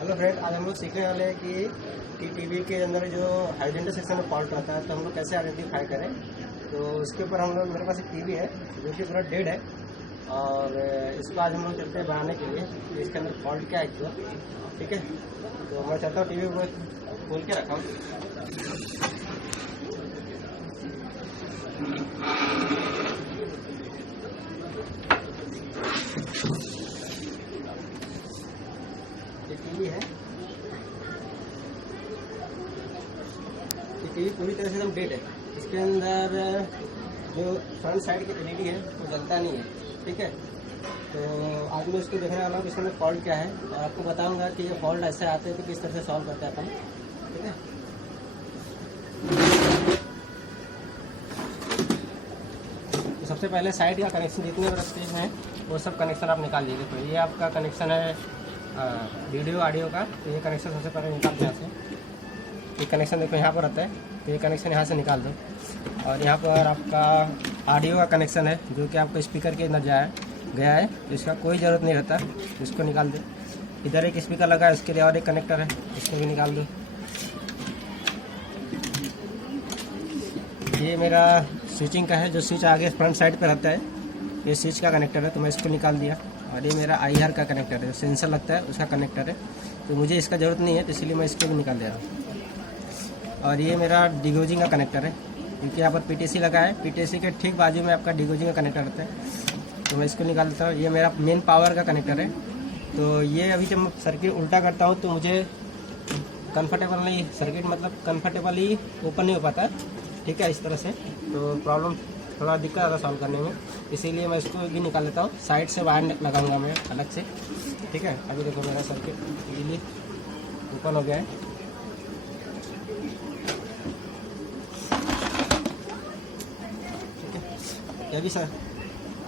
Hello friend, आज हम लोग सीखने वाले हैं कि टीवी के अंदर जो हाइडेंटर सेक्शन में फॉल्ट रहता है तो हम लोग कैसे आइडेंटिफाई करें। तो उसके ऊपर हम लोग, मेरे पास एक टीवी है जो कि पूरा डेड है और इसको आज हम लोग चलते हैं बनाने के लिए कि इसके अंदर फॉल्ट क्या है क्यों। ठीक है, तो मैं चाहता हूँ टीवी को खोल के रखा हूँ। ये टीवी है, ये टीवी पूरी तरह से एकदम डेड है। इसके अंदर जो फ्रंट साइड की एलईडी है वो जलता नहीं है। ठीक है, तो आज मैं इसको देखने वाला हूँ कि इसके अंदर फॉल्ट क्या है और आपको बताऊंगा कि ये फॉल्ट ऐसे आते हैं तो किस तरह से सॉल्व करते हैं अपन। ठीक है, तो सबसे पहले साइड का कनेक्शन जितने रखते हैं वो सब कनेक्शन आप निकाल लीजिए। तो ये आपका कनेक्शन है वीडियो ऑडियो का, तो ये कनेक्शन सबसे पहले निकाल दो यहाँ से। ये कनेक्शन देखो यहाँ पर रहता है, तो ये कनेक्शन यहाँ से निकाल दो। और यहाँ पर आपका ऑडियो का कनेक्शन है जो कि आपको स्पीकर के अंदर गया है, तो इसका कोई ज़रूरत नहीं रहता, इसको निकाल दो। इधर एक स्पीकर लगा है, उसके लिए और एक कनेक्टर है, इसको भी निकाल दो। ये मेरा स्विचिंग का है, जो स्विच आगे फ्रंट साइड पर रहता है, ये स्विच का कनेक्टर है, तो मैं इसको निकाल दिया। और ये मेरा IR का कनेक्टर है, सेंसर लगता है उसका कनेक्टर है, तो मुझे इसका ज़रूरत नहीं है, तो इसलिए मैं इसको भी निकाल दे रहा हूँ। और ये मेरा डिगोजिंग का कनेक्टर है, क्योंकि यहाँ पर PTC लगा है, PTC के ठीक बाजू में आपका डिगोजिंग का कनेक्टर रहता है, तो मैं इसको निकाल देता हूँ। ये मेरा मेन पावर का कनेक्टर है, तो ये अभी जब मैं सर्किट उल्टा करता हूँ तो मुझे कंफर्टेबल नहीं, सर्किट मतलब कंफर्टेबली ओपन नहीं हो पाता। ठीक है, इस तरह से तो प्रॉब्लम थोड़ा दिक्कत आता है सॉल्व करने में, इसीलिए मैं इसको भी निकाल लेता हूँ। साइड से वायर लगाऊंगा मैं अलग से। ठीक है, अभी देखो मेरा सर्किट इजीली ओपन हो गया है। ठीक है, ये भी सर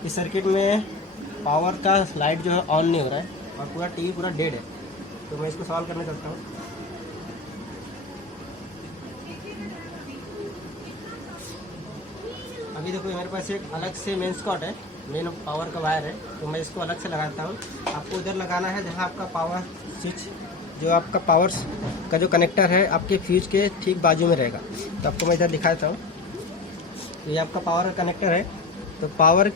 इस सर्किट में पावर का लाइट जो है ऑन नहीं हो रहा है और पूरा टीवी पूरा डेड है, तो मैं इसको सॉल्व करने चलता हूँ। अभी देखो मेरे पास एक अलग से मेन स्कॉट है, मेन पावर का वायर है, तो मैं इसको अलग से लगाता हूँ। आपको उधर लगाना है जहाँ आपका पावर स्विच, जो आपका पावर का जो कनेक्टर है आपके फ्यूज के ठीक बाजू में रहेगा। तो आपको मैं इधर दिखाता हूँ, ये आपका पावर का कनेक्टर है, तो पावर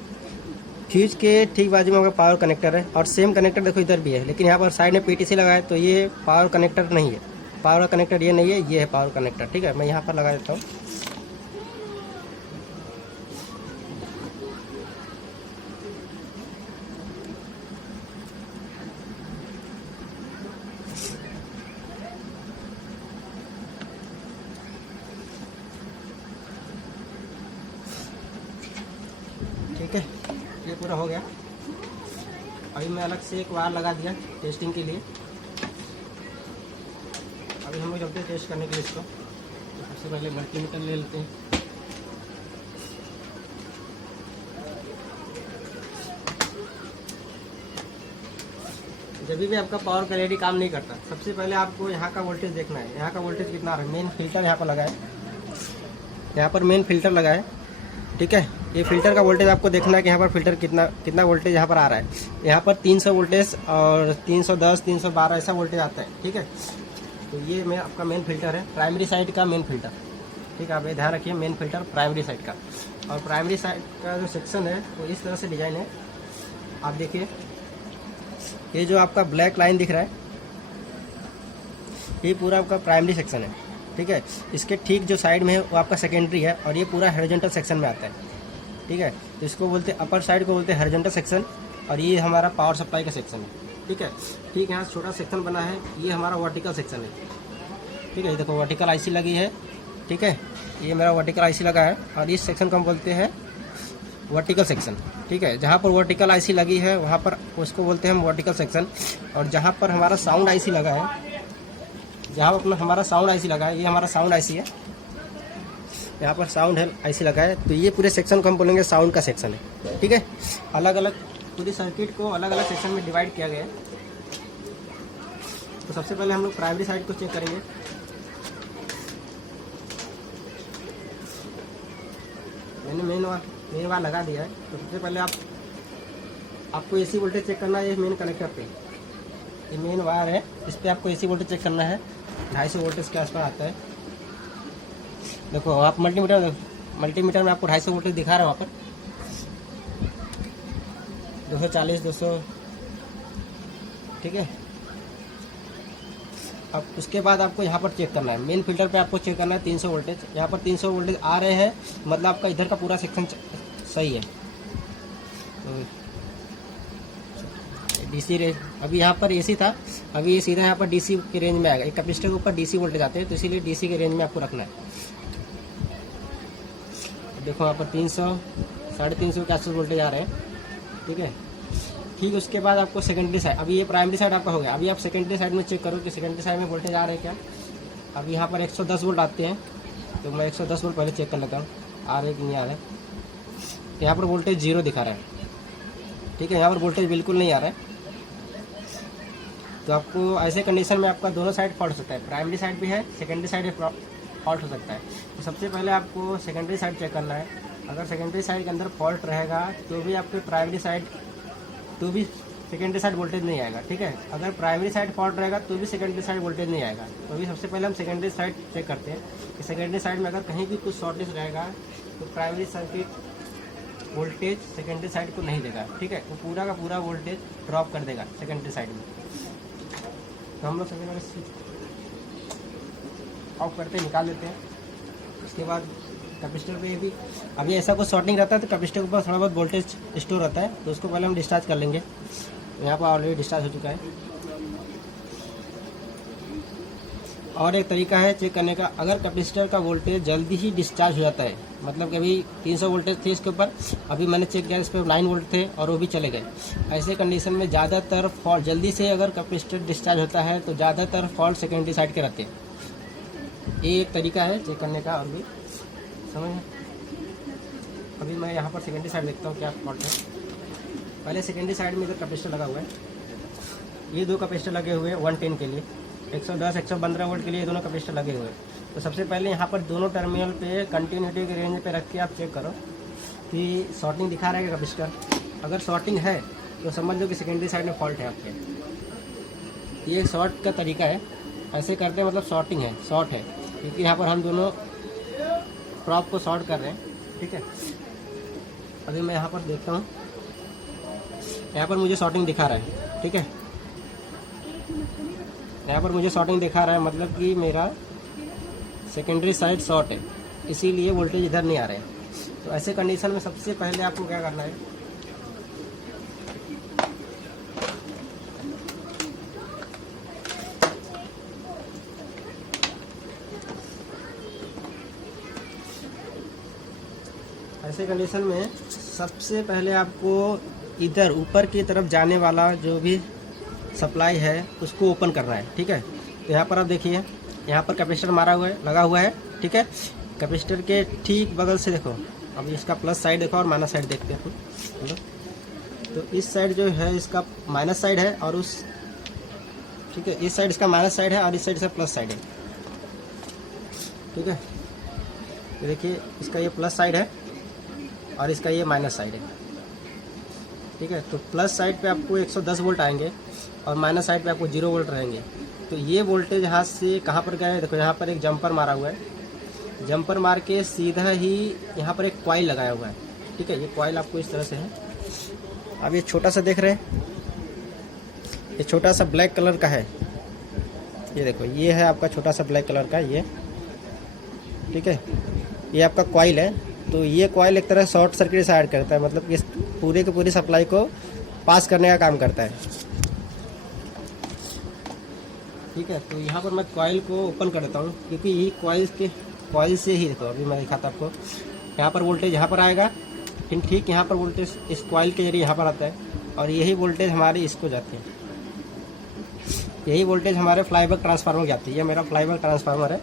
फ्यूज के ठीक बाजू में आपका पावर कनेक्टर है। और सेम कनेक्टर देखो इधर भी है, लेकिन यहाँ पर साइड में PTC लगा है, तो ये पावर कनेक्टर नहीं है। पावर कनेक्टर ये नहीं है, ये है पावर कनेक्टर। ठीक है, मैं यहाँ पर लगा देता हूँ। ठीक है, ये पूरा हो गया। अभी मैं अलग से एक वायर लगा दिया टेस्टिंग के लिए। अभी हम लोग चलते हैं टेस्ट करने के लिए इसको। सबसे पहले मल्टीमीटर ले लेते हैं। जब भी आपका पावर का LED काम नहीं करता, सबसे पहले आपको यहाँ का वोल्टेज देखना है। यहाँ का वोल्टेज कितना आ रहा है। मेन फिल्टर यहाँ पर लगा है, यहाँ पर मेन फिल्टर लगा है। ठीक है, ये फिल्टर का वोल्टेज आपको देखना है कि यहाँ पर फिल्टर कितना वोल्टेज यहाँ पर आ रहा है। यहाँ पर 300 वोल्टेज और 310, 312 ऐसा वोल्टेज आता है। ठीक है, तो ये मैं आपका मेन फिल्टर है, प्राइमरी साइड का मेन फिल्टर। ठीक है, आप ये ध्यान रखिए, मेन फिल्टर प्राइमरी साइड का। और प्राइमरी साइड का जो सेक्शन है वो इस तरह से डिजाइन है। आप देखिए, ये जो आपका ब्लैक लाइन दिख रहा है, ये पूरा आपका प्राइमरी सेक्शन है। ठीक है, इसके ठीक जो साइड में है वो आपका सेकेंडरी है, और ये पूरा हॉरिजॉन्टल सेक्शन में आता है। ठीक है, तो इसको बोलते हैं अपर साइड को बोलते हैं हॉरिजॉन्टल सेक्शन, और ये हमारा पावर सप्लाई का सेक्शन है। ठीक है, ठीक यहाँ छोटा सेक्शन बना है, ये हमारा वर्टिकल सेक्शन है। ठीक है, ये देखो वर्टिकल IC लगी है। ठीक है, ये मेरा वर्टिकल IC लगा है, और इस सेक्शन को हम बोलते हैं वर्टिकल सेक्शन। ठीक है, जहाँ पर वर्टिकल IC लगी है वहाँ पर उसको बोलते हैं हम वर्टिकल सेक्शन। और जहाँ पर हमारा साउंड IC लगा है, जहाँ अपना हमारा साउंड IC लगा है, ये हमारा साउंड IC है, यहाँ पर साउंड है IC लगा है, तो ये पूरे सेक्शन को हम बोलेंगे साउंड का सेक्शन है। ठीक है, अलग अलग पूरी सर्किट को अलग अलग सेक्शन में डिवाइड किया गया है। तो सबसे पहले हम लोग प्राइमरी साइड को चेक करेंगे। मैंने मेन वायर लगा दिया है, तो सबसे पहले आपको AC वोल्टेज चेक करना है मेन कनेक्टर पे। ये मेन वायर है, इस पर आपको एसी वोल्टेज चेक करना है। 250 वोल्टेज के आसपास आता है। देखो आप मल्टीमीटर में आपको 250 वोल्टेज दिखा रहा है वहाँ पर, 240 200, ठीक है। अब उसके बाद आपको यहाँ पर चेक करना है, मेन फिल्टर पे आपको चेक करना है 300 वोल्टेज। यहाँ पर 300 वोल्टेज आ रहे हैं, मतलब आपका इधर का पूरा सेक्शन सही है। तो डीसी रेंज, अभी यहाँ पर एसी था, अभी ये सीधा यहाँ पर डीसी के रेंज में आएगा। एक कैपेसिटर के ऊपर डीसी वोल्टेज आते हैं, तो इसीलिए डीसी के रेंज में आपको रखना है। देखो यहाँ पर 300 350 के आसपास वोल्टेज आ रहे हैं, ठीक है। ठीक, उसके बाद आपको सेकेंडरी साइड, अभी ये प्राइमरी साइड आपका हो गया। अभी आप सेकेंडरी साइड में चेक करो कि सेकेंडरी साइड में वोल्टेज आ रहे हैं क्या। अभी यहाँ पर 110 वोल्ट आते हैं, तो मैं 110 वोल्ट पहले चेक कर लेता हूँ आ रहे कि नहीं आ रहे। यहाँ पर वोल्टेज 0 दिखा रहा है, ठीक है। यहाँ पर वोल्टेज बिल्कुल नहीं आ रहा है। तो आपको ऐसे कंडीशन में आपका दोनों साइड फॉल्ट हो सकता है, प्राइमरी साइड भी है, सेकेंडरी साइड भी फॉल्ट हो सकता है। तो सबसे पहले आपको सेकेंडरी साइड चेक करना है। अगर सेकेंडरी साइड के अंदर फॉल्ट रहेगा तो भी आपके प्राइमरी साइड, तो भी सेकेंडरी साइड वोल्टेज नहीं आएगा, ठीक है। अगर प्राइमरी साइड फॉल्ट रहेगा तो भी सेकेंडरी साइड वोल्टेज नहीं आएगा। तो अभी सबसे पहले हम सेकेंडरी साइड चेक करते हैं कि सेकेंडरी साइड में अगर कहीं भी कुछ शॉर्टेज रहेगा तो primary circuit voltage secondary side को नहीं देगा, ठीक है। वो पूरा का पूरा वोल्टेज ड्रॉप कर देगा सेकेंडरी साइड में। तो हम लोग सेकेंडरी स्विच ऑफ करते निकाल देते हैं। उसके बाद कैपेसिटर पे भी अभी ऐसा कुछ शॉर्टिंग रहता है तो कैपेसिटर के ऊपर थोड़ा बहुत वोल्टेज स्टोर रहता है, तो उसको पहले हम डिस्चार्ज कर लेंगे। यहाँ पर ऑलरेडी डिस्चार्ज हो चुका है। और एक तरीका है चेक करने का, अगर कैपेसिटर का वोल्टेज जल्दी ही डिस्चार्ज हो जाता है, मतलब कि अभी 300 वोल्टेज थे इसके ऊपर, अभी मैंने चेक किया इस पर 9 वोल्ट थे और वो भी चले गए। ऐसे कंडीशन में ज़्यादातर फॉल्ट जल्दी से अगर कैपेसिटर डिस्चार्ज होता है तो ज़्यादातर फॉल्ट सेकेंडरी साइड के रहते हैं। ये एक तरीका है चेक करने का, और भी समझ। अभी मैं यहाँ पर सेकेंडरी साइड देखता हूँ क्या फॉल्ट है। पहले सेकेंडरी साइड में इधर कैपेसिटर लगा हुआ है, ये 2 कैपेसिटर लगे हुए हैं 110 के लिए, 110 115 वोल्ट के लिए, ये दोनों कैपेसिटर लगे हुए हैं। तो सबसे पहले यहाँ पर दोनों टर्मिनल पे कंटिन्यूटी के रेंज पे रख के आप चेक करो कि शॉर्टिंग दिखा रहा है कैपेसिटर। अगर शॉर्टिंग है तो समझ लो कि सेकेंडरी साइड में फॉल्ट है आपके। ये शॉर्ट का तरीका है, ऐसे करते हैं मतलब शॉर्टिंग है, शॉर्ट है, क्योंकि यहाँ पर हम दोनों प्रॉप को शॉर्ट कर रहे हैं, ठीक है। अभी मैं यहाँ पर देखता हूँ, यहाँ पर मुझे शॉर्टिंग दिखा रहा है, ठीक है। यहाँ पर मुझे शॉर्टिंग दिखा रहा है, मतलब कि मेरा सेकेंडरी साइड शॉर्ट है, इसीलिए वोल्टेज इधर नहीं आ रहे हैं। तो ऐसे कंडीशन में सबसे पहले आपको क्या करना है, ऐसे कंडीशन में सबसे पहले आपको इधर ऊपर की तरफ जाने वाला जो भी सप्लाई है उसको ओपन करना है, ठीक है। तो यहाँ पर आप देखिए, यहाँ पर कैपेसिटर मारा हुआ है, लगा हुआ है, ठीक है। कैपेसिटर के ठीक बगल से देखो, अभी इसका प्लस साइड देखो और माइनस साइड देखते हैं अपन। तो इस साइड जो है इसका माइनस साइड है, और उस, ठीक है, इस साइड इसका माइनस साइड है और इस साइड इसका प्लस साइड है, ठीक है। तो देखिए इसका ये प्लस साइड है और इसका ये माइनस साइड है, ठीक है। तो प्लस साइड पे आपको 110 वोल्ट आएंगे और माइनस साइड पे आपको 0 वोल्ट रहेंगे। तो ये वोल्टेज यहाँ से कहाँ पर गया है, देखो यहाँ पर एक जंपर मारा हुआ है, जंपर मार के सीधा ही यहाँ पर एक कॉइल लगाया हुआ है, ठीक है। ये कॉइल आपको इस तरह से है। अब ये छोटा सा देख रहे हैं, ये छोटा सा ब्लैक कलर का है, ये देखो, ये है आपका छोटा सा ब्लैक कलर का ये, ठीक है। ये आपका कॉइल है। तो ये कॉइल एक तरह शॉर्ट सर्किट से ऐड करता है, मतलब इस पूरे के पूरी सप्लाई को पास करने का काम करता है, ठीक है। तो यहाँ पर मैं कॉइल को ओपन कर देता हूँ, क्योंकि ये कॉइल से ही, देखो अभी मैं दिखाता आपको, यहाँ पर वोल्टेज यहाँ पर आएगा, फिर ठीक यहाँ पर वोल्टेज इस कॉइल के जरिए यहाँ पर आता है, और यही वोल्टेज हमारी इसको जाती है, यही वोल्टेज हमारे फ्लाईबैक ट्रांसफार्मर को जाती है। ये मेरा फ्लाईबैक ट्रांसफार्मर है,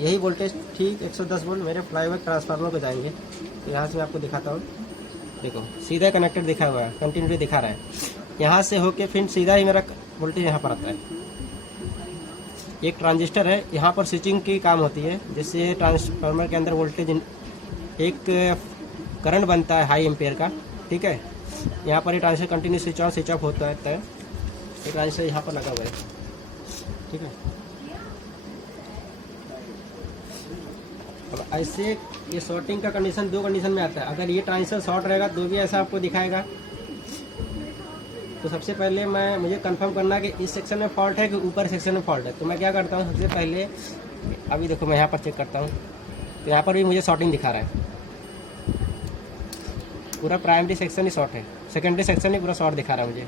यही वोल्टेज ठीक 110 वोल्ट मेरे फ्लाईबैक ट्रांसफार्मर को जाएंगे। तो यहाँ से मैं आपको दिखाता हूँ, देखो सीधा कनेक्टेड दिखा हुआ है, कंटिन्यूटी दिखा रहा है, यहाँ से होके फिर सीधा ही मेरा वोल्टेज यहाँ पर आता है। एक ट्रांजिस्टर है, यहाँ पर स्विचिंग की काम होती है, जिससे ट्रांसफार्मर के अंदर वोल्टेज एक करंट बनता है हाई एम्पेयर का, ठीक है। यहाँ पर ये transistor continue switch on switch off होता है। ये ट्रांजिस्टर यहाँ पर लगा हुआ है, ठीक है। अब ऐसे ये शॉर्टिंग का कंडीशन 2 कंडीशन में आता है। अगर ये ट्रांजिस्टर शॉर्ट रहेगा तो भी ऐसा आपको दिखाएगा। तो सबसे पहले मुझे कंफर्म करना है कि इस सेक्शन में फॉल्ट है कि ऊपर सेक्शन में फॉल्ट है। तो मैं क्या करता हूँ, सबसे पहले अभी देखो मैं यहाँ पर चेक करता हूँ, तो यहाँ पर भी मुझे शॉर्टिंग दिखा रहा है। पूरा प्राइमरी सेक्शन ही शॉर्ट है, सेकेंडरी सेक्शन ही पूरा शॉर्ट दिखा रहा है मुझे,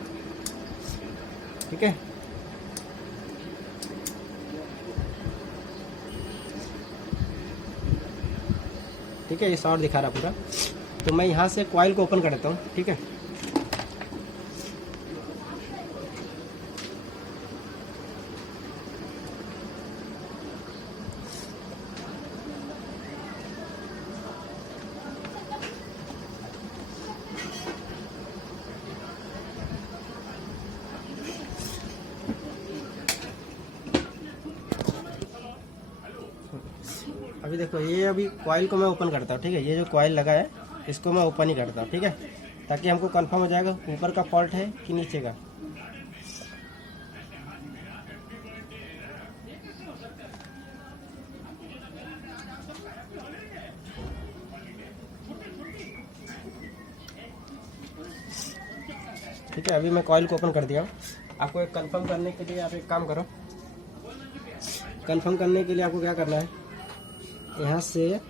ठीक है। ठीक है, ये शॉर्ट दिखा रहा पूरा। तो मैं यहाँ से कॉइल को ओपन कर देता हूँ, ठीक है। अभी देखो ये अभी कॉइल को मैं ओपन करता हूँ, ठीक है। ये जो कॉइल लगा है इसको मैं ओपन ही करता हूँ, ठीक है, ताकि हमको कंफर्म हो जाएगा ऊपर का फॉल्ट है कि नीचे का। ठीक है, अभी मैं कॉइल को ओपन कर दिया हूँ। आपको एक कंफर्म करने के लिए आप एक काम करो, कंफर्म करने के लिए आपको क्या करना है, यहाँ से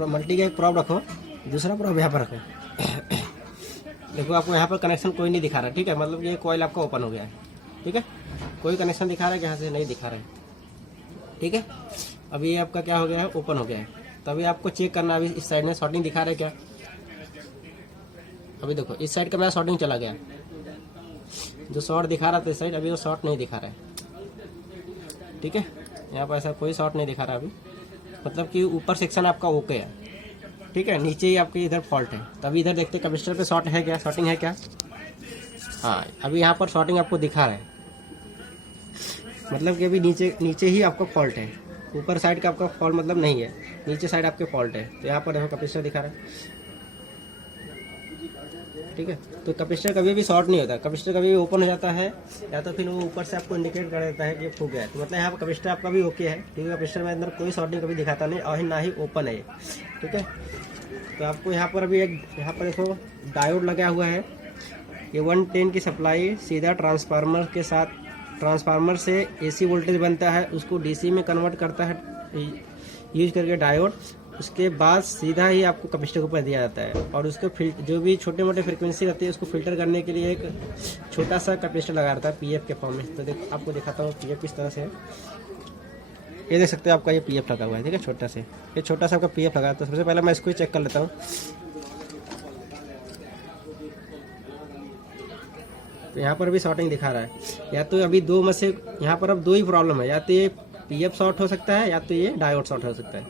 मल्टी का एक प्रॉब रखो, दूसरा प्रॉब यहाँ पर रखो। देखो आपको यहाँ पर कनेक्शन कोई नहीं दिखा रहा, ठीक है, मतलब ये कॉइल आपका ओपन हो गया है, ठीक है। कोई कनेक्शन दिखा रहा है कि यहाँ से नहीं दिखा रहा है, ठीक है। अभी ये आपका क्या हो गया है, ओपन हो गया है। तो अभी आपको चेक करना है, अभी इस साइड में शॉर्टिंग दिखा रहा है क्या। अभी देखो इस साइड का मेरा शॉर्टिंग चला गया, जो शॉर्ट दिखा रहा था इस साइड, अभी वो शॉर्ट नहीं दिखा रहा है, ठीक है। यहाँ पर ऐसा कोई शॉर्ट नहीं दिखा रहा अभी, मतलब कि ऊपर सेक्शन आपका ओके है, ठीक है। नीचे ही आपके इधर फॉल्ट है। तभी इधर देखते कैपेसिटर पे शॉर्ट है क्या, शॉर्टिंग है क्या। हाँ, अभी यहाँ पर शॉर्टिंग आपको दिखा रहा है, मतलब कि अभी नीचे ही आपका फॉल्ट है। ऊपर साइड का आपका फॉल्ट मतलब नहीं है, नीचे साइड आपके फॉल्ट है। तो यहाँ पर देखो कैपेसिटर दिखा रहा है, ठीक है। तो कैपेसिटर कभी भी शॉर्ट नहीं होता, कैपेसिटर कभी भी ओपन हो जाता है, या तो फिर वो ऊपर से आपको इंडिकेट कर देता है कि फूक गया है। तो मतलब यहाँ पर कैपेसिटर आपका भी ओके है, ठीक है। कैपेसिटर में अंदर कोई शॉर्टिंग कभी दिखाता नहीं, और ना ही ओपन है ये, ठीक है। तो आपको यहाँ पर अभी एक यहाँ पर देखो डायोड लगा हुआ है। ये 110 की सप्लाई सीधा ट्रांसफार्मर के साथ, ट्रांसफार्मर से AC वोल्टेज बनता है, उसको DC में कन्वर्ट करता है यूज करके डायोड। उसके बाद सीधा ही आपको कैपेसिटर के ऊपर दिया जाता है, और उसको जो भी छोटे मोटे फ्रिक्वेंसी रहती है उसको फिल्टर करने के लिए एक छोटा सा कैपेसिटर लगा रहता है PF के फॉर्म में। तो आपको दिखाता हूँ PF किस तरह से है। ये देख सकते हैं आपका ये PF लगा हुआ है, ठीक है, छोटा से, ये छोटा सा आपका PF लगा है। तो सबसे पहले मैं इसको ही चेक कर लेता हूँ। तो यहाँ पर भी शॉर्टिंग दिखा रहा है, या तो अभी दो में से यहाँ पर अब दो ही प्रॉब्लम है, या तो ये PF शॉर्ट हो सकता है, या तो ये डायोड शॉर्ट हो सकता है,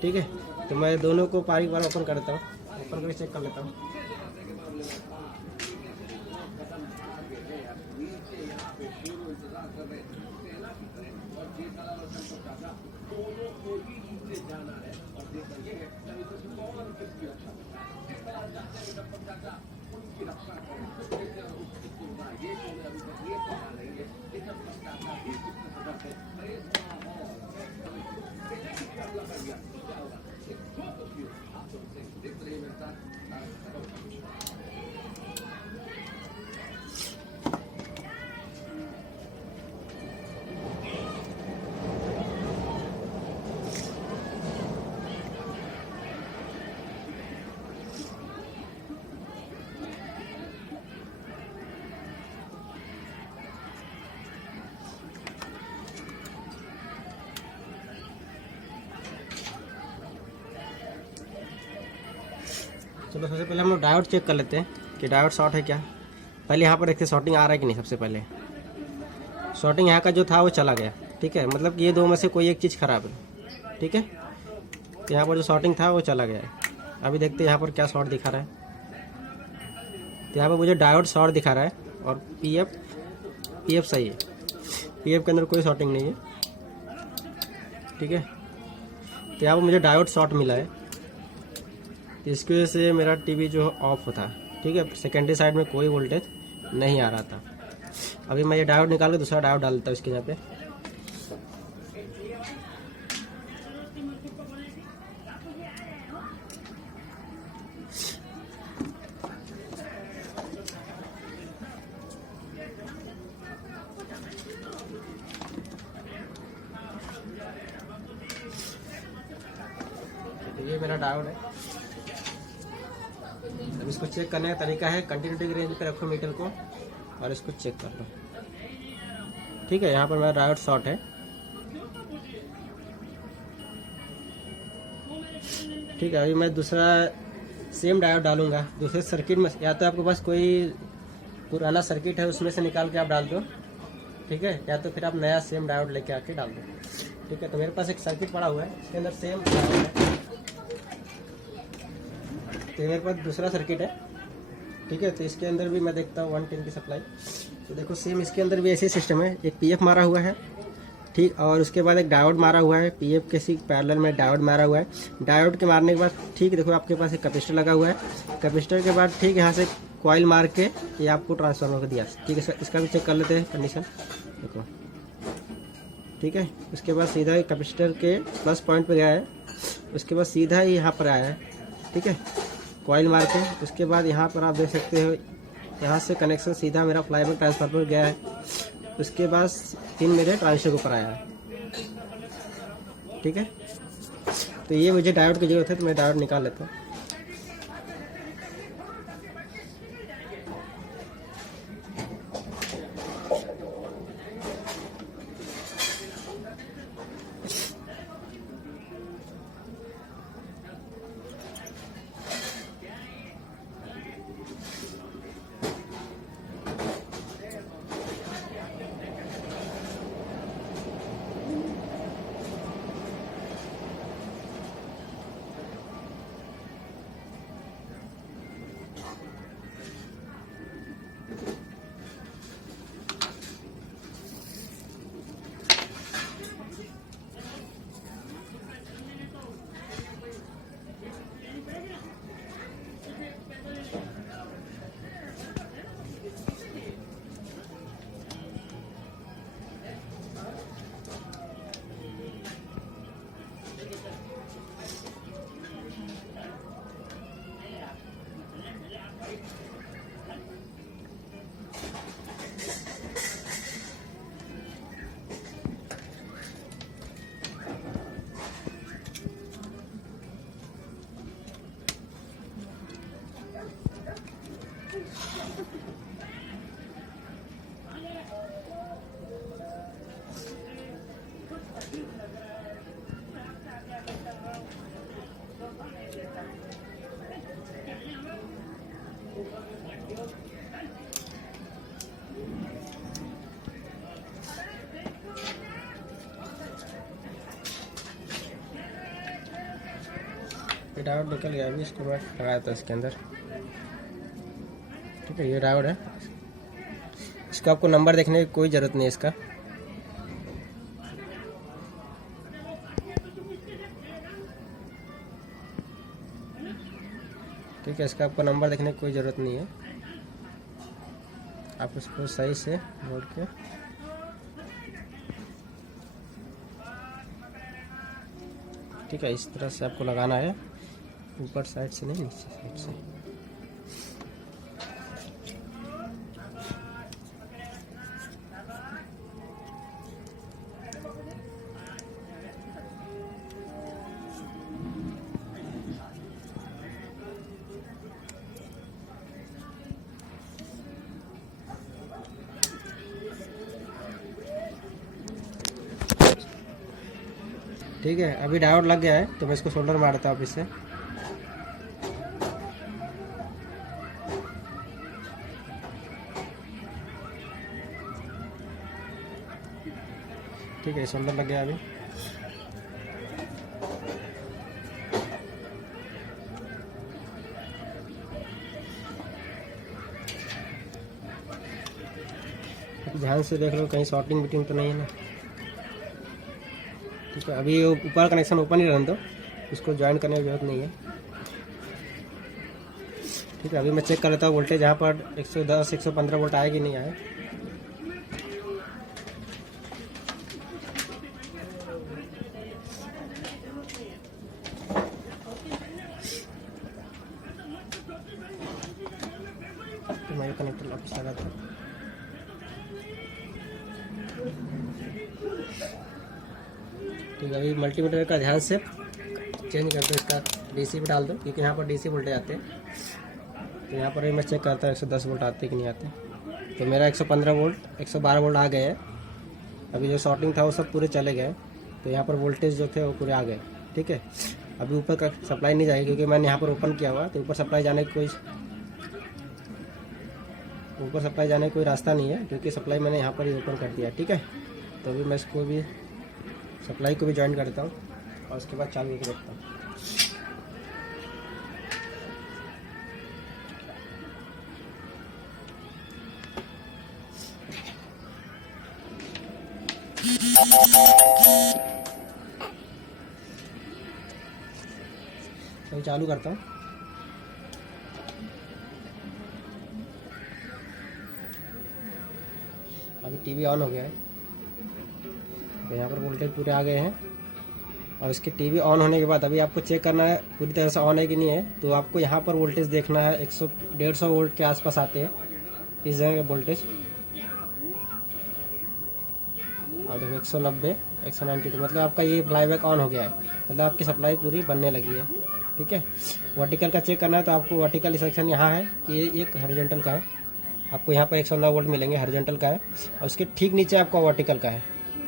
ठीक है। तो मैं दोनों को बार ओपन कर देता हूँ, ओपन करके चेक कर लेता हूँ। चलो सबसे पहले हम लोग डायोड चेक कर लेते हैं कि डायोड शॉर्ट है क्या। पहले यहाँ पर देखते हैं शॉर्टिंग आ रहा है कि नहीं। सबसे पहले शॉर्टिंग यहाँ का जो था वो चला गया, ठीक है, मतलब कि ये दो में से कोई एक चीज़ खराब है, ठीक है। तो यहाँ पर जो शॉर्टिंग था वो चला गया है। अभी देखते हैं यहाँ पर क्या शॉर्ट दिखा रहा है। तो यहाँ पर मुझे डायोड शॉर्ट दिखा रहा है, और पीएफ सही है, पीएफ के अंदर कोई शॉर्टिंग नहीं है, ठीक है। तो यहाँ पर मुझे डायोड शॉर्ट मिला है, इसकी वजह से मेरा टीवी जो ऑफ होता है, ठीक है। सेकेंडरी साइड में कोई वोल्टेज नहीं आ रहा था। अभी मैं ये डायोड निकाल के दूसरा डायोड डाल देता हूँ इसके यहाँ पे। तो ये मेरा डायोड है। अब इसको चेक करने का तरीका है, कंटिन्यूटी की रेंज पे रखो मीटर को और इसको चेक कर लो। ठीक है, यहाँ पर मेरा डायोड शॉर्ट है। ठीक है, अभी मैं दूसरा सेम डायोड डालूंगा दूसरे सर्किट में। या तो आपके पास कोई पुराना सर्किट है उसमें से निकाल के आप डाल दो, ठीक है, या तो फिर आप नया सेम डायोड लेके आके डाल दो। ठीक है, तो मेरे पास एक सर्किट पड़ा हुआ है, इसके अंदर सेम डायोड है। तो मेरे पास दूसरा सर्किट है। ठीक है, तो इसके अंदर भी मैं देखता हूँ 110 की सप्लाई। तो देखो सेम इसके अंदर भी ऐसे सिस्टम है, एक पीएफ मारा हुआ है, ठीक, और उसके बाद एक डायोड मारा हुआ है। पीएफ के सी पैरेलल में डायोड मारा हुआ है। डायोड के मारने के बाद ठीक देखो आपके पास एक कैपेसिटर लगा हुआ है। कैपेसिटर के बाद ठीक यहाँ से कॉइल मार के ये आपको ट्रांसफार्मर को दिया। ठीक है, इसका भी चेक कर लेते हैं कंडीशन। देखो ठीक है, उसके बाद सीधा कैपेसिटर के प्लस पॉइंट पे गया है, उसके बाद सीधा ही यहाँ पर आया है। ठीक है, कॉइल मार के उसके बाद यहाँ पर आप देख सकते हो यहाँ से कनेक्शन सीधा मेरा फ्लाईबैक ट्रांसफार्मर गया है। उसके बाद 3 मेरे ट्रांजिस्टर के ऊपर आया है। ठीक है, तो ये मुझे डायोड की जरूरत है, तो मैं डायोड निकाल लेता हूँ। ये डायोड निकल गया, अभी इसको मैं लगाया था इसके अंदर। ठीक है, ये डायोड है, इसका आपको नंबर देखने की कोई ज़रूरत नहीं है इसका। ठीक है, इसका आपको नंबर देखने की कोई ज़रूरत नहीं है, आप उसको सही से मोड़ के ठीक है इस तरह से आपको लगाना है, ऊपर साइड से नहीं, नीचे साइड से। ठीक है, अभी डायोड लग गया है, तो मैं इसको सोल्डर मारता हूँ वापस से। ठीक है, सोल्डर लग गया अभी। ध्यान से देख लो कहीं शॉर्टिंग बीटिंग तो नहीं है ना। ठीक है, अभी ऊपर कनेक्शन ओपन ही रहने दो, इसको ज्वाइन करने की जरूरत नहीं है। ठीक ठीक है, अभी मैं चेक कर लेता हूँ वोल्टेज यहाँ पर 110 115 वोल्ट आए कि नहीं आए। तो मैं कनेक्टर वापस लगाता हूँ। ठीक है, अभी मल्टीमीटर का ध्यान से चेंज करते हैं, इसका डीसी पे डाल दो क्योंकि यहाँ पर डीसी वोल्टेज आते हैं। तो यहाँ पर भी मैं चेक करता हूँ 110 वोल्ट आते कि नहीं आते। तो मेरा 115 वोल्ट 112 वोल्ट आ गए हैं। अभी जो शॉर्टिंग था वो सब पूरे चले गए। तो यहाँ पर वोल्टेज जो थे वो पूरे आ गए। ठीक है, अभी ऊपर का सप्लाई नहीं जाएगी क्योंकि मैंने यहाँ पर ओपन किया हुआ, तो ऊपर सप्लाई जाने की कोई रास्ता नहीं है क्योंकि सप्लाई मैंने यहाँ पर ही ओपन कर दिया। ठीक है, तो अभी मैं इसको भी सप्लाई को भी ज्वाइन करता हूँ और उसके बाद चालू करके देखता हूँ। तो चालू करता हूँ। अभी टीवी ऑन हो गया है। तो यहाँ पर वोल्टेज पूरे आ गए हैं और इसके टीवी ऑन होने के बाद अभी आपको चेक करना है पूरी तरह से ऑन है कि नहीं है। तो आपको यहाँ पर वोल्टेज देखना है 100-150 वोल्ट के आसपास आते हैं इस जगह के वोल्टेज। और देखो 190 190, तो मतलब आपका ये फ्लाईबैक ऑन हो गया है, मतलब आपकी सप्लाई पूरी बनने लगी है। ठीक है, वर्टिकल का चेक करना है तो आपको वर्टिकल सेक्शन यहाँ है, ये एक हॉरिजॉन्टल का है। आपको यहाँ पर 109 वोल्ट मिलेंगे, हॉरिजॉन्टल का है। और उसके ठीक नीचे आपका वर्टिकल का है।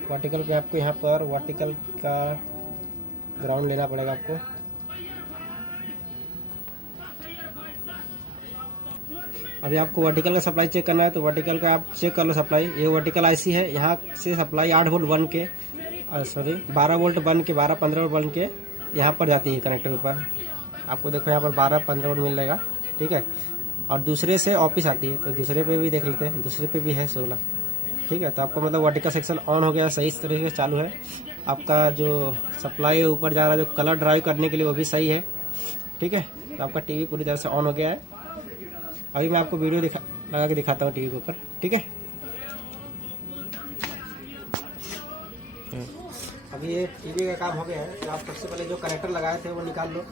वर्टिकल पे आपको यहाँ पर वर्टिकल का ग्राउंड लेना पड़ेगा आपको। अभी आपको वर्टिकल का सप्लाई चेक करना है तो वर्टिकल का आप चेक कर लो सप्लाई। ये वर्टिकल आईसी है, यहाँ से सप्लाई 8 वोल्ट बन के 12 वोल्ट बन के 12-15 वोल्ट बन के यहाँ पर जाती है कनेक्टर ऊपर। आपको देखो यहाँ पर 12-15 वोल्ट मिल जाएगा। ठीक है, और दूसरे से ऑफिस आती है, तो दूसरे पे भी देख लेते हैं, दूसरे पे भी है 16। ठीक है, तो आपको मतलब वर्टिकल सेक्शन ऑन हो गया, सही तरीके से चालू है। आपका जो सप्लाई ऊपर जा रहा है, जो कलर ड्राइव करने के लिए, वो भी सही है। ठीक है, तो आपका टीवी पूरी तरह से ऑन हो गया है। अभी मैं आपको वीडियो लगा के दिखाता हूँ टीवी के ऊपर। ठीक है, अभी ये टीवी का काम हो गया है। तो आप सबसे पहले जो कनेक्टर लगाए थे वो निकाल लो।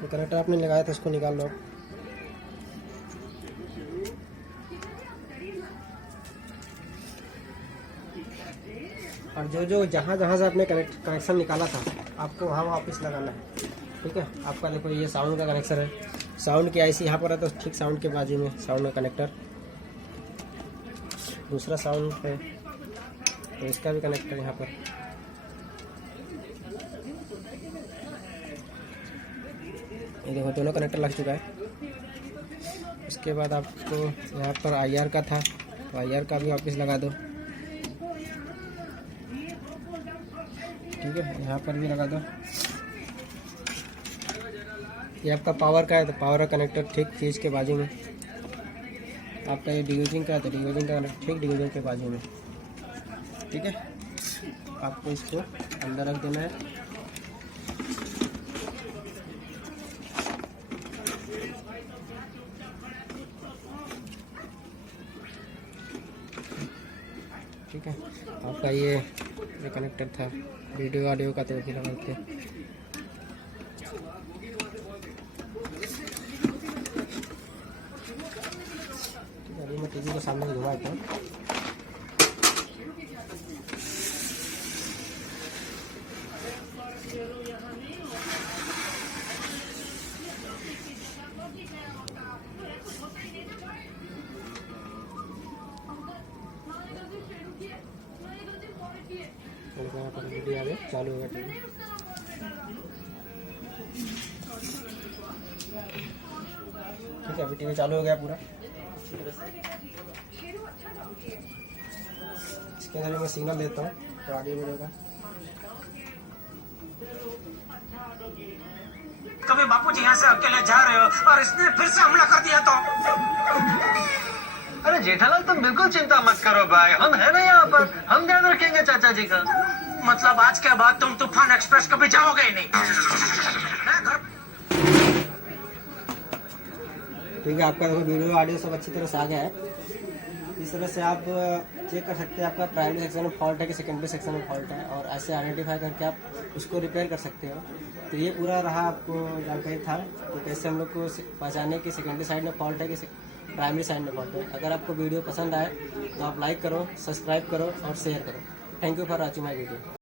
जो कनेक्टर आपने लगाया था उसको निकाल लो। और जो जहाँ से आपने कनेक्शन निकाला था आपको वहाँ वापस लगाना है। ठीक है, आपका देखो ये साउंड का कनेक्शन है, साउंड की आईसी यहाँ पर है, तो ठीक साउंड के बाजू में साउंड का कनेक्टर, दूसरा साउंड है तो इसका भी कनेक्टर यहाँ पर। ये देखो दोनों कनेक्टर लग चुका है। उसके बाद आपको यहाँ पर आईआर का था तो आईआर का भी वापस लगा दो। ठीक है, यहाँ पर भी लगा दो। ये आपका पावर का है तो पावर का कनेक्टर ठीक फ्यूज के बाजू में। आपका ये डिगोजिंग का है तो डिगोजिंग का कनेक्टर ठीक डिगोजिंग के बाजू में। ठीक है, आपको इसको अंदर रख देना है। ठीक है, आपका ये कनेक्टर था वीडियो ऑडियो का, तो भी लगा के। अभी मैं टीवी को सामने घुमाता हूँ। यहाँ पर वीडियो आ गया, चालू होगा टीवी। ठीक है, अभी टीवी चालू हो गया पूरा। इसके अंदर मैं सिग्नल देता हूँ तो ऑडियो मिलेगा। कभी बापूजी यहाँ से अकेले जा रहे हो और इसने फिर से हमला कर दिया तो। अरे जेठालाल तुम बिल्कुल चिंता मत करो भाई, हम है ना यहाँ पर, हम ध्यान रखेंगे चाचा जी का। मतलब आज के बाद तुम तूफान एक्सप्रेस कभी जाओगे ही नहीं। ठीक है, आपका देखो वीडियो ऑडियो सब अच्छी तरह से आ गया है। इस तरह से आप चेक कर सकते हैं आपका प्राइमरी सेक्शन में फॉल्ट है कि सेकेंडरी सेक्शन में फॉल्ट है, और ऐसे आइडेंटिफाई करके आप उसको रिपेयर कर सकते हो। तो ये पूरा रहा आपको जानकारी था तो कैसे हम लोग को पहचाने कि सेकेंडरी साइड में फॉल्ट है कि प्राइमरी साइड में फॉल्ट है। अगर आपको वीडियो पसंद आए तो आप लाइक करो, सब्सक्राइब करो और शेयर करो। Thank you for watching my video.